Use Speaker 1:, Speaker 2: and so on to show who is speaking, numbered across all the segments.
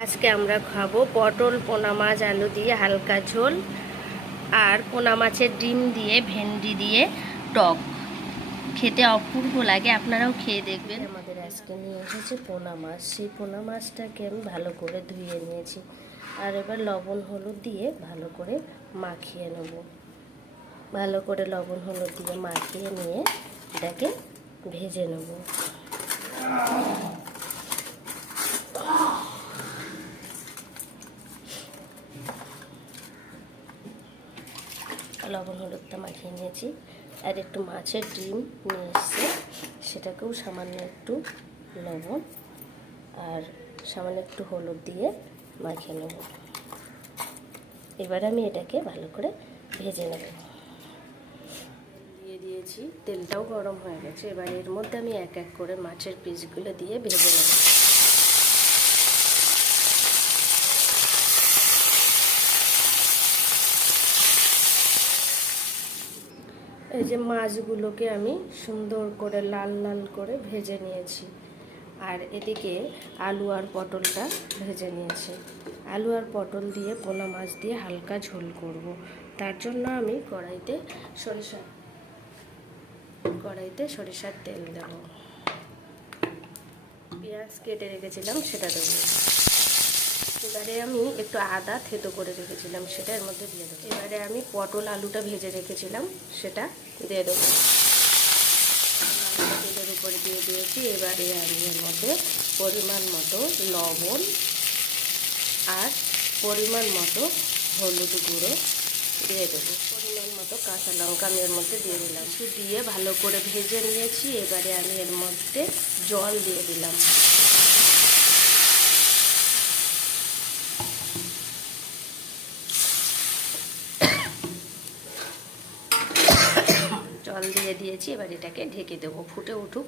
Speaker 1: আজকে আমরা খাব পটল, পোনা মাছ, আলু দিয়ে হালকা ঝোল আর পোনা মাছের ডিম দিয়ে, ভেন্ডি দিয়ে টক। খেতে অপূর্ব লাগে, আপনারাও খেয়ে দেখবেন। আমাদের আজকে নিয়ে এসেছে পোনা মাছ। সেই পোনা মাছটাকে আমি ভালো করে ধুয়ে নিয়েছি। আর এবার লবণ হলুদ দিয়ে ভালো করে মাখিয়ে নেব। ভালো করে লবণ হলুদ দিয়ে মাখিয়ে নিয়ে এটাকে ভেজে নেব। লবণ, হলুদটা মাখিয়ে নিয়েছি। আর একটু মাছের ডিম নিয়ে এসছে। সেটাকেও সামান্য একটু লবণ আর সামান্য একটু হলুদ দিয়ে মাখিয়ে নেব। এবার আমি এটাকে ভালো করে ভেজে নেব। দিয়ে দিয়েছি। তেলটাও গরম হয়ে গেছে। এবার এর মধ্যে আমি এক এক করে মাছের পিসগুলো দিয়ে ভেজে নেব। এই যে মাছগুলোকে আমি সুন্দর করে লাল লাল করে ভেজে নিয়েছি। আর এদিকে আলু আর পটলটা ভেজে নিয়েছি। আলু আর পটল দিয়ে, পোনা মাছ দিয়ে হালকা ঝোল করব। তার জন্য আমি কড়াইতে সরিষা, কড়াইতে সরিষার তেল দেব। পেঁয়াজ কেটে রেখেছিলাম, সেটা দেবো। এবারে আমি একটু আদা থেতো করে রেখেছিলাম, সেটা এর মধ্যে দিয়ে দেবো। এবারে আমি পটল আলুটা ভেজে রেখেছিলাম, সেটা দিয়ে দেবো। তেলের উপরে দিয়ে দিয়েছি, এবারে আমি এর মধ্যে পরিমাণ মতো লবণ আর পরিমাণ মতো হলুদ গুঁড়ো দিয়ে দেবো। পরিমাণ মতো কাঁচা লঙ্কা আমি এর মধ্যে দিয়ে দিলাম। দিয়ে ভালো করে ভেজে নিয়েছি, এবারে আমি এর মধ্যে জল দিয়ে দিলাম। জল দিয়ে দিয়েছি, এবার এটাকে ঢেকে দেবো, ফুটে উঠুক।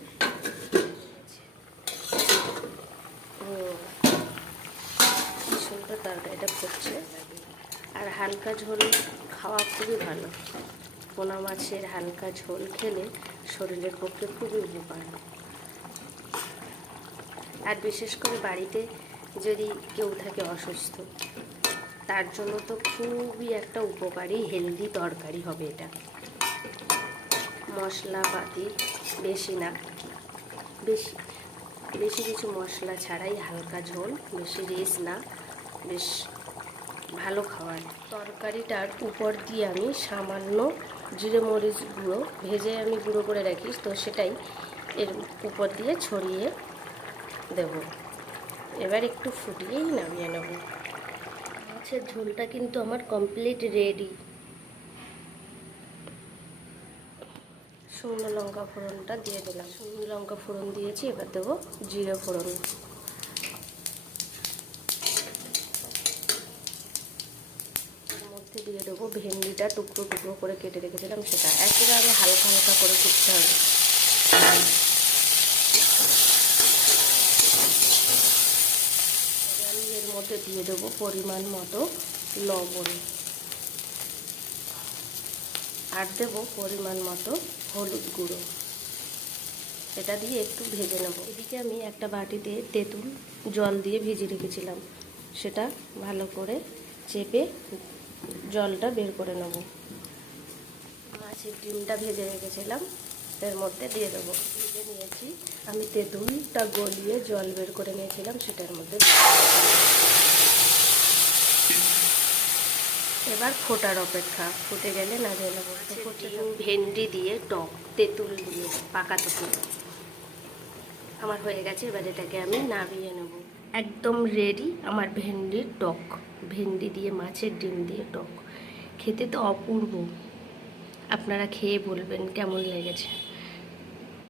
Speaker 1: কি সুন্দর তরকারিটা ফুটছে। আর হালকা ঝোল খাওয়া খুবই ভালো। পোনা মাছের হালকা ঝোল খেলে শরীরের পক্ষে খুবই উপকার। আর বিশেষ করে বাড়িতে যদি কেউ থাকে অসুস্থ, তার জন্য তো খুবই একটা উপকারী হেলদি তরকারি হবে এটা। মশলাপাতি বেশি না, বেশি বেশি কিছু মশলা ছাড়াই হালকা ঝোল, বেশি রেস না, বেশ ভালো খাওয়ার তরকারিটার উপর দিয়ে আমি সামান্য জিরে মরিচ গুঁড়ো, ভেজে আমি গুঁড়ো করে রাখি তো সেটাই এর উপর দিয়ে ছড়িয়ে দেব। এবার একটু ফুটিয়েই নামিয়ে নেব। মাছের ঝোলটা কিন্তু আমার কমপ্লিট রেডি শুকনো লঙ্কা ফোড়নটা দিয়ে দিলাম। শুকনো লঙ্কা ফোড়ন দিয়েছি, এবার দেবো জিরে ফোড়ন। মধ্যে দিয়ে দেবো ভেন্ডিটা টুকরো টুকরো করে কেটে রেখেছিলাম সেটা। একেবারে হালকা হালকা করে কুটতে হবে। আমি এর মধ্যে দিয়ে দেবো পরিমাণ মতো লবণ। আর দেব পরিমাণ মতো হলুদ গুঁড়ো। এটা দিয়ে একটু ভেজে নেব। এদিকে আমি একটা বাটিতে তেঁতুল জল দিয়ে ভিজিয়ে রেখেছিলাম। সেটা ভালো করে চেপে জলটা বের করে নেব। মাছের ডিমটা ভেজে রেখেছিলাম, এর মধ্যে দিয়ে দেবো। ভেজে নিয়েছি। আমি তেঁতুলটা গলিয়ে জল বের করে নিয়েছিলাম, সেটার মধ্যে দিয়ে দেবো। এবার ফোটার অপেক্ষা। ফুটে গেলে না গেলে ভেন্ডি দিয়ে টক তেঁতুল দিয়ে পাকা তেঁতুল। আমার হয়ে গেছে এবার এটাকে আমি নামিয়ে নেব। একদম রেডি আমার ভেন্ডির টক। ভেন্ডি দিয়ে মাছের ডিম দিয়ে টক। খেতে তো অপূর্ব। আপনারা খেয়ে বলবেন কেমন লেগেছে।